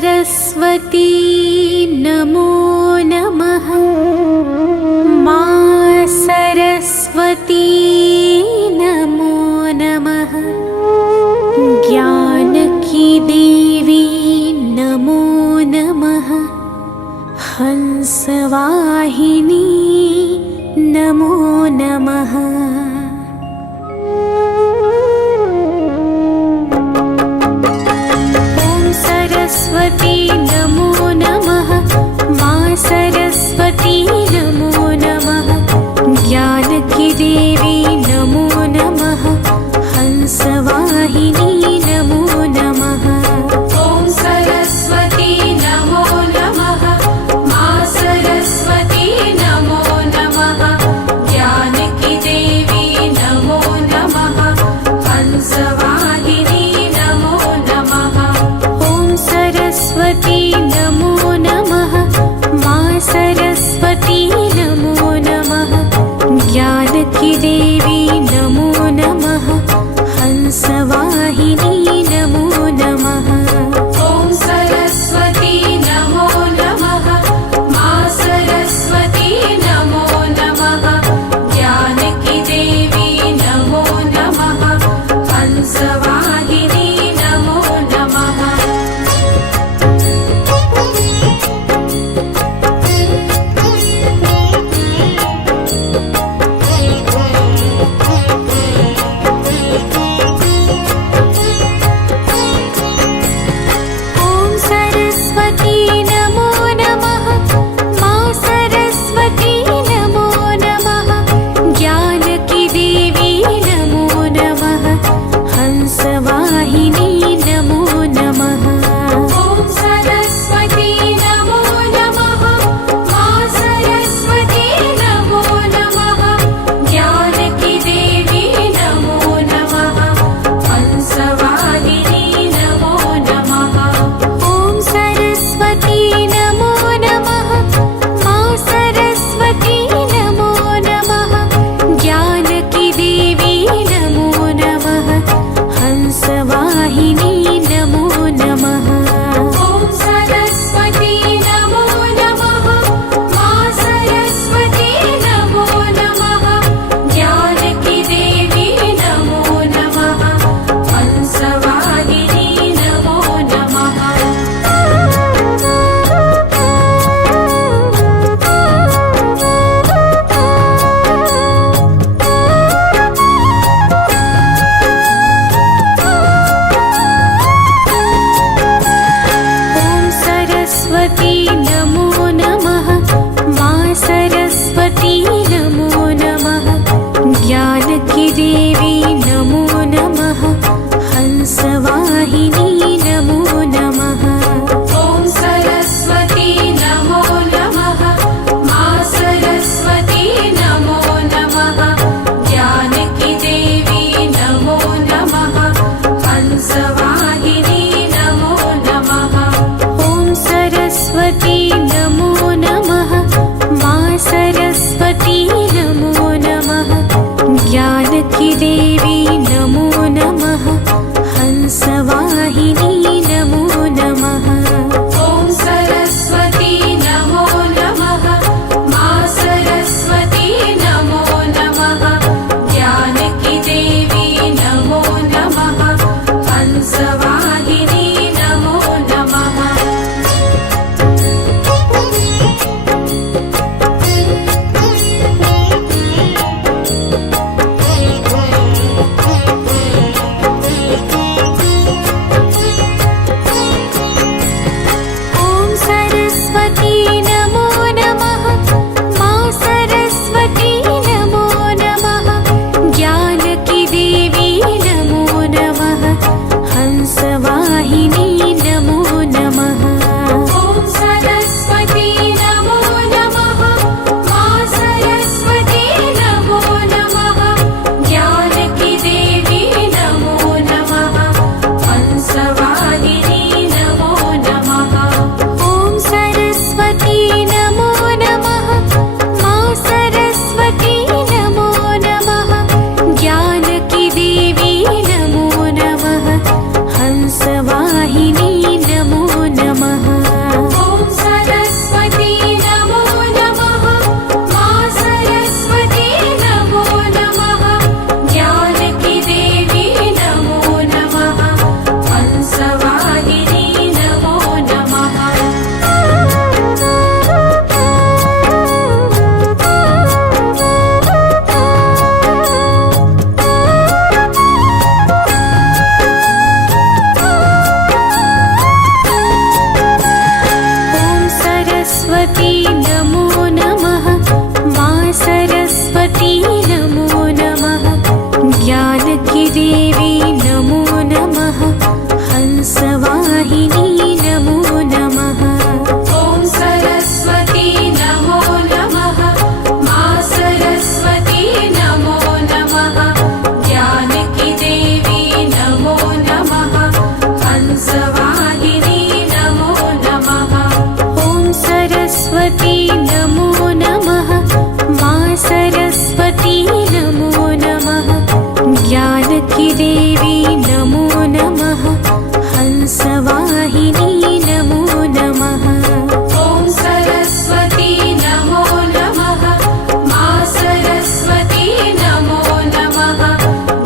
सरस्वती नमो नमः। मां सरस्वती नमो नमः। ज्ञान की देवी नमो नमः। हंसवाहिनी नमो नमः। ॐ सरस्वती नमो नमः। मां सरस्वती नमो नमः। ज्ञान की देवी नमो नमः। हंसवाहिनी नमो नमः। ॐ सरस्वती नमो नमः। मां सरस्वती नमो नमः। ज्ञान की देवी नमो नमः। हंसवाहिनी नमो नमः। ॐ सरस्वती नमो नमः। मां सरस्वती नमो नमः। ज्ञान की देवी नमो नमः। हंसवाहिनी नमो नमः। ॐ सरस्वती नमो नमः। मां सरस्वती नमो नमः। ज्ञान की देवी नमो नमः। हंसवाहिनी नमो नमः। ॐ सरस्वती नमो नमः। मां सरस्वती नमो नमः। ज्ञान की देवी नमो नमः। हंसवाहिनी नमो नमः। ॐ सरस्वती नमो नमः। मां सरस्वती नमो नमः। ज्ञान की देवी नमो नमः। हंसवाहिनी नमो नमः। ॐ सरस्वती नमो नमः। मां सरस्वती नमो नमः। ज्ञान की देवी नमो नमः। हंसवाहिनी नमो नमः। ॐ सरस्वती नमो नमः। मां सरस्वती नमो नमः। ज्ञान की देवी नमो नमः। हंसवाहिनी नमो नमः। ॐ सरस्वती नमो नमः। मां सरस्वती नमो नमः। ज्ञान की देवी नमो नमः। हंसवाहिनी नमो नमः। ॐ सरस्वती नमो नमः। मां सरस्वती नमो नमः। ज्ञान की देवी नमो नमः। हंसवाहिनी नमो नमः। ॐ सरस्वती नमो नमः। मां सरस्वती नमो नमः। ज्ञान की देवी नमो नमः। हंसवाहिनी नमो नमः। ॐ सरस्वती नमो नमः। मां सरस्वती नमो नमः। ज्ञान की देवी नमो नमः। हंसवाहिनी नमो नमः। जानकी देवी नमो नमः हंसवाहिनी नमो नमः ॐ सरस्वती नमो नमः मा सरस्वती नमो नमः जानकी देवी नमो नमः हंसवाहिनी नमो नमः ॐ सरस्वती नमो नमः मा सरस्वती नमो नमः जानकी देवी नमो नमः हंसवाहिनी नमो नमः ॐ सरस्वती नमो नमः मा सरस्वती नमो नमः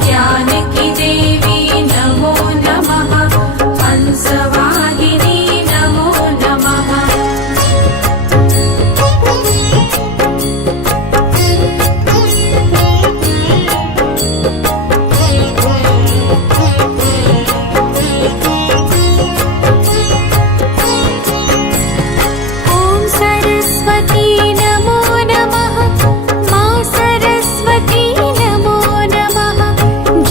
जानकी देवी नमो नमः हंसवाहिनी नमो नमः ॐ सरस्वती नमो नमः मा सरस्वती नमो नमः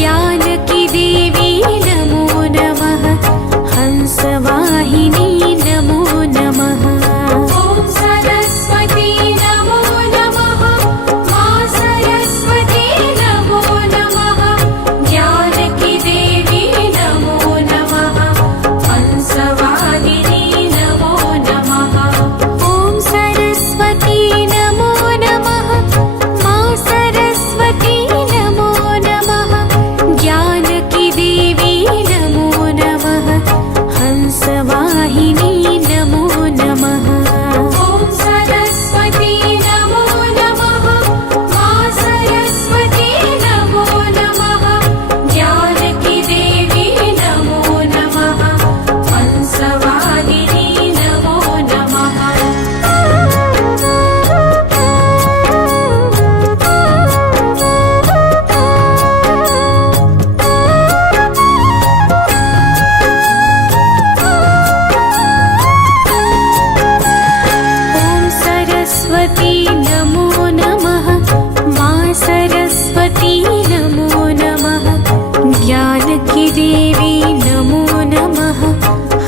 जानकी देवी नमो नमः हंसवाहिनी नमो नमः ॐ सरस्वती नमो नमः मा सरस्वती नमो नमः जानकी देवी नमो नमः हंसवाहिनी नमो नमः ॐ सरस्वती नमो नमः मा सरस्वती नमो नमः जानकी देवी नमो नमः हंसवाहिनी नमो नमः ॐ सरस्वती नमो नमः मा सरस्वती नमो नमः जानकी देवी नमो नमः हंसवाहिनी नमो नमः ॐ सरस्वती नमो नमः मा सरस्वती नमो नमः जानकी देवी नमो नमः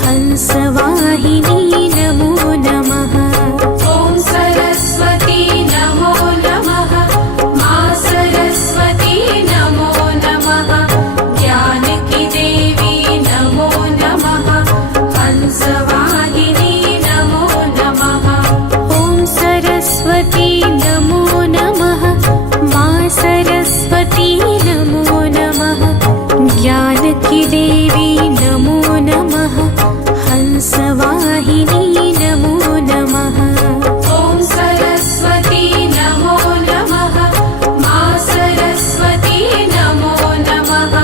हंसवाहिनी नमो नमः ॐ सरस्वती नमो नमः मा सरस्वती नमो नमः जानकी देवी नमो नमः हंसवाहिनी नमो नमः ॐ सरस्वती नमो नमः मा सरस्वती नमो नमः जानकी देवी नमो नमः हंसवाहिनी नमो नमः ॐ सरस्वती नमो नमः मा सरस्वती नमो नमः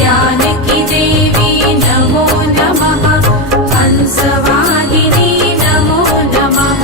जानकी देवी नमो नमः हंसवाहिनी नमो नमः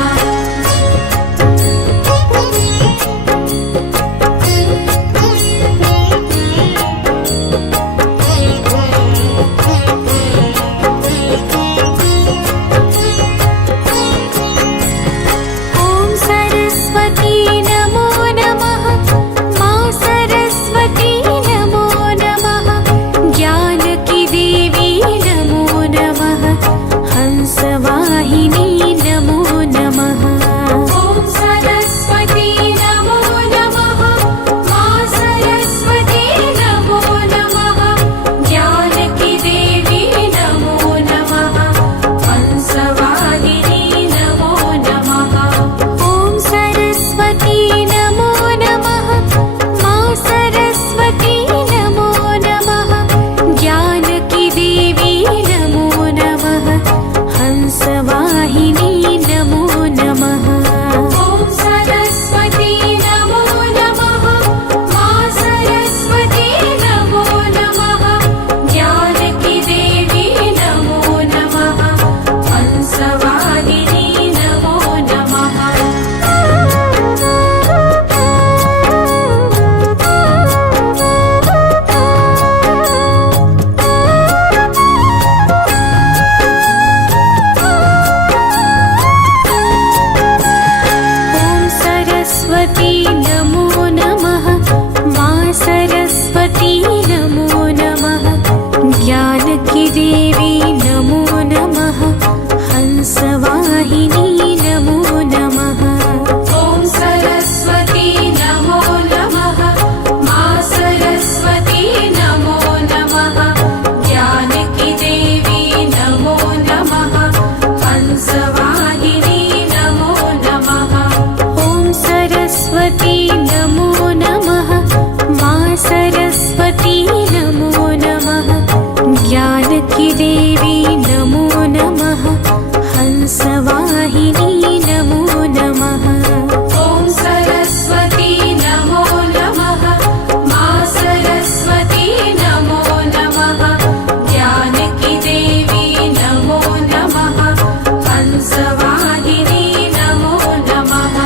सरस्वती नमो नमः ज्ञान की देवी नमो नमः हंसवाहिनी नमो नमः ॐ सरस्वती नमो नमः मा सरस्वती नमो नमः ज्ञान की देवी नमो नमः हंसवाहिनी नमो नमः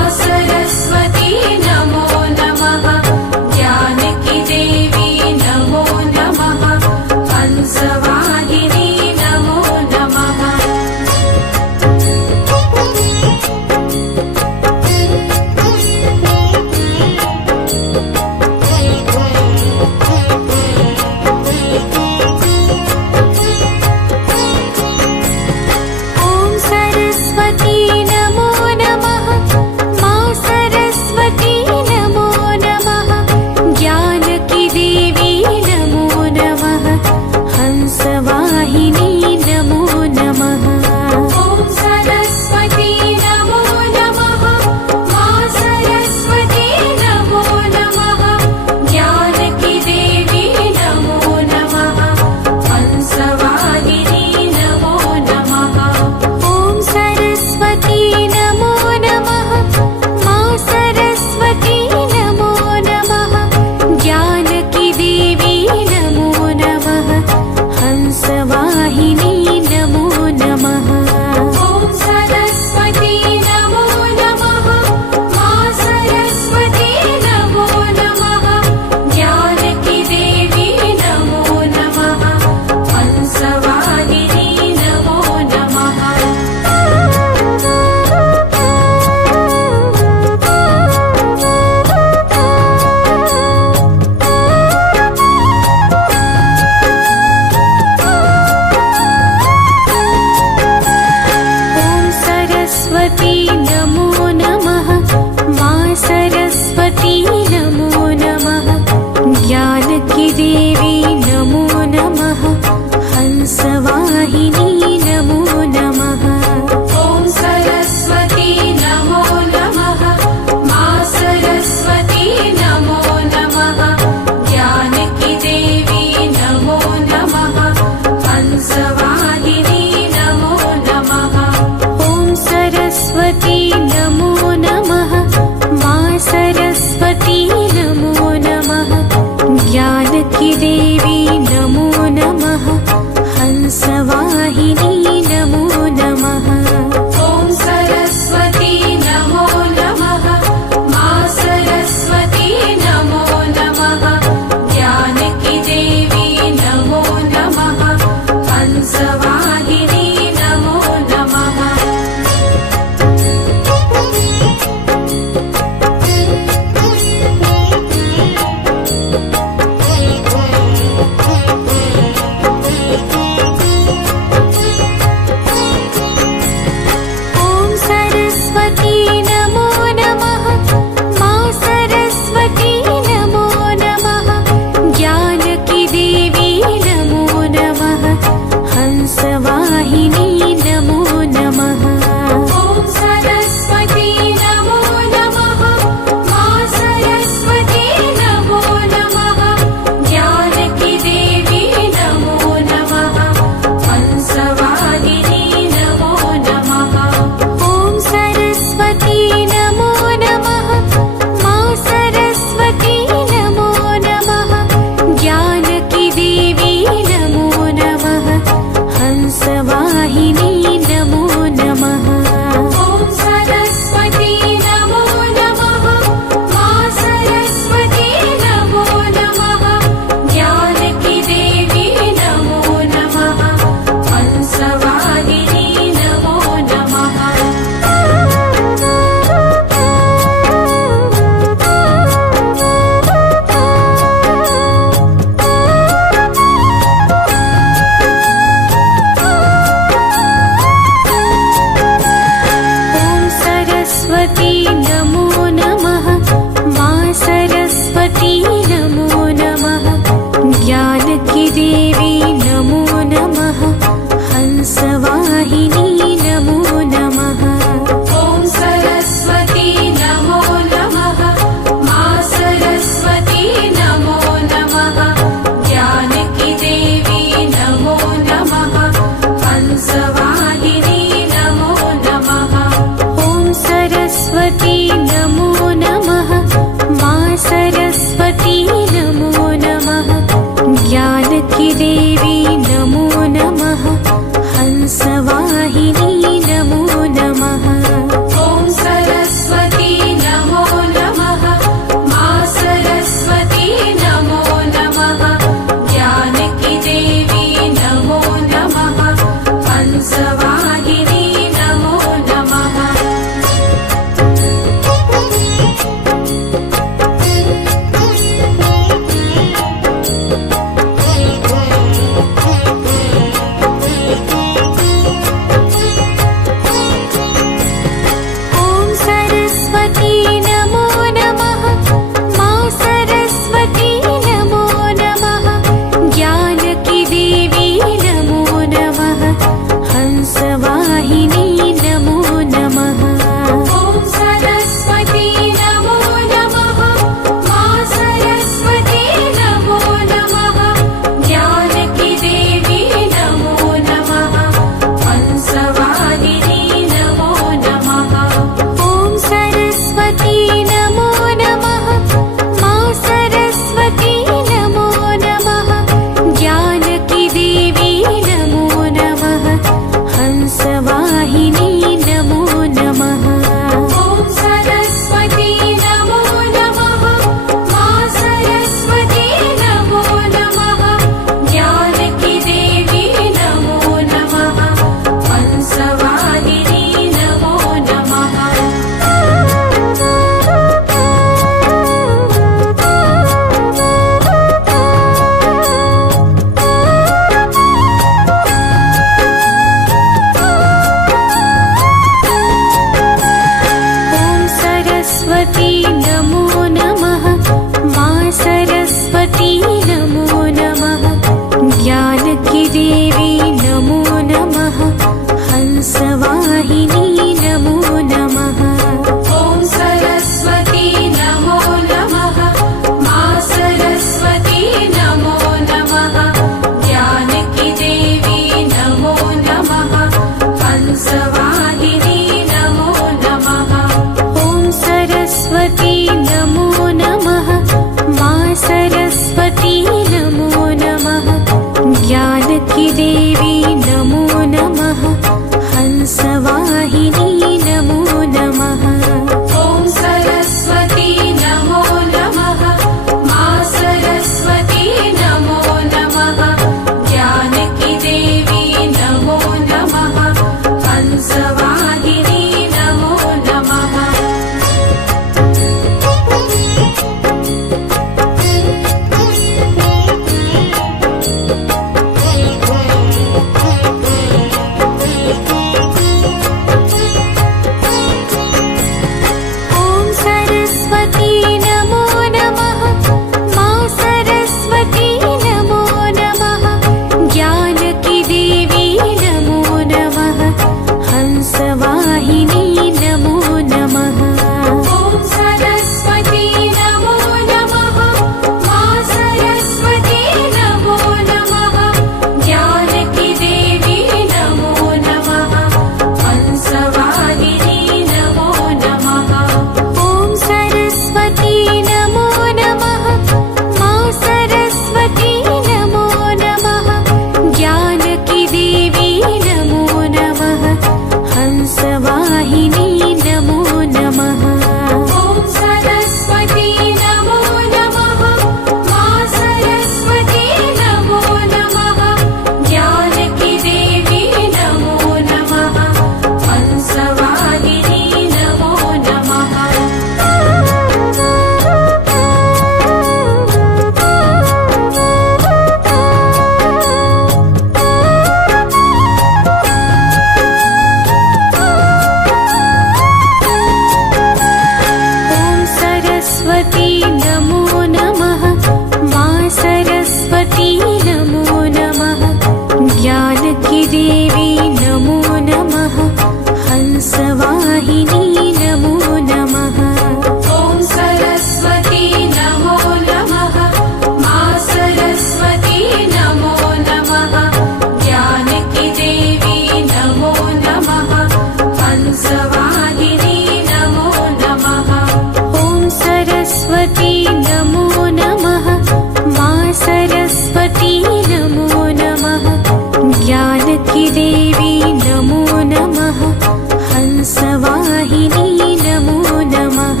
हंसवाहिनी नमो नमः।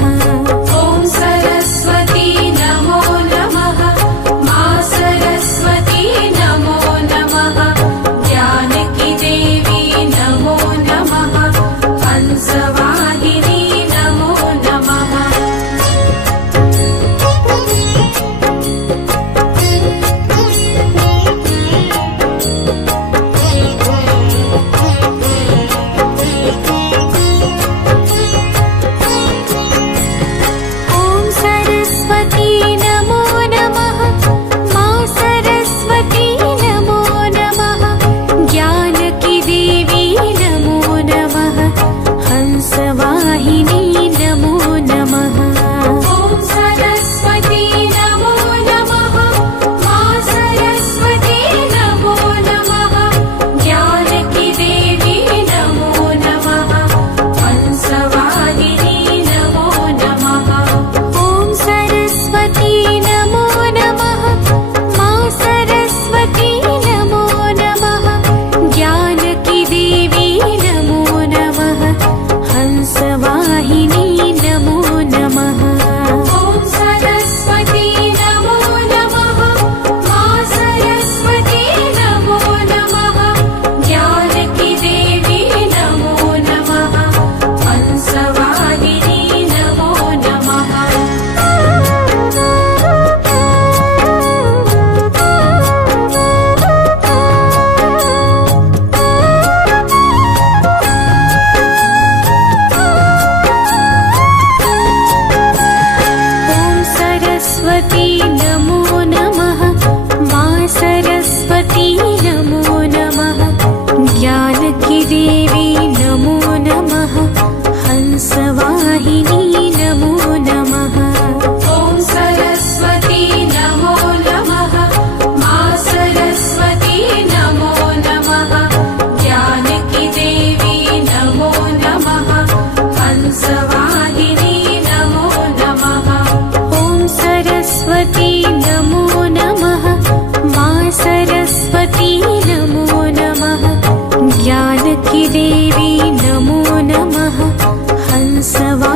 ॐ सरस्वती नमो नमः। मा सरस्वती नमो नमः। ज्ञानकी देवी नमो नमः। हंसवाहिनी नमो नमः। ॐ सरस्वती नमो नमः। मा सरस्वती नमो नमः। ज्ञानकी देवी नमो नमः। हंसवाहिनी नमो नमः। ॐ सरस्वती नमो नमः। मा सरस्वती नमो नमः। ज्ञानकी देवी नमो नमः। हंसवाहिनी नमो नमः। ॐ सरस्वती नमो नमः। मा सरस्वती नमो नमः। ज्ञानकी देवी नमो नमः। हंसवाहिनी नमो नमः। ॐ सरस्वती नमो नमः। मा सरस्वती नमो नमः। ज्ञानकी देवी नमो नमः। हंसवाहिनी नमो नमः। ॐ सरस्वती नमो नमः। मा सरस्वती नमो नमः। ज्ञानकी देवी नमो नमः। हंसवाहिनी नमो नमः। ॐ सरस्वती नमो नमः। मा सरस्वती नमो नमः। ज्ञानकी देवी नमो नमः। हंसवाहिनी नमो नमः। ॐ सरस्वती नमो नमः। मा सरस्वती नमो नमः। ज्ञानकी देवी नमो नमः। हंसवा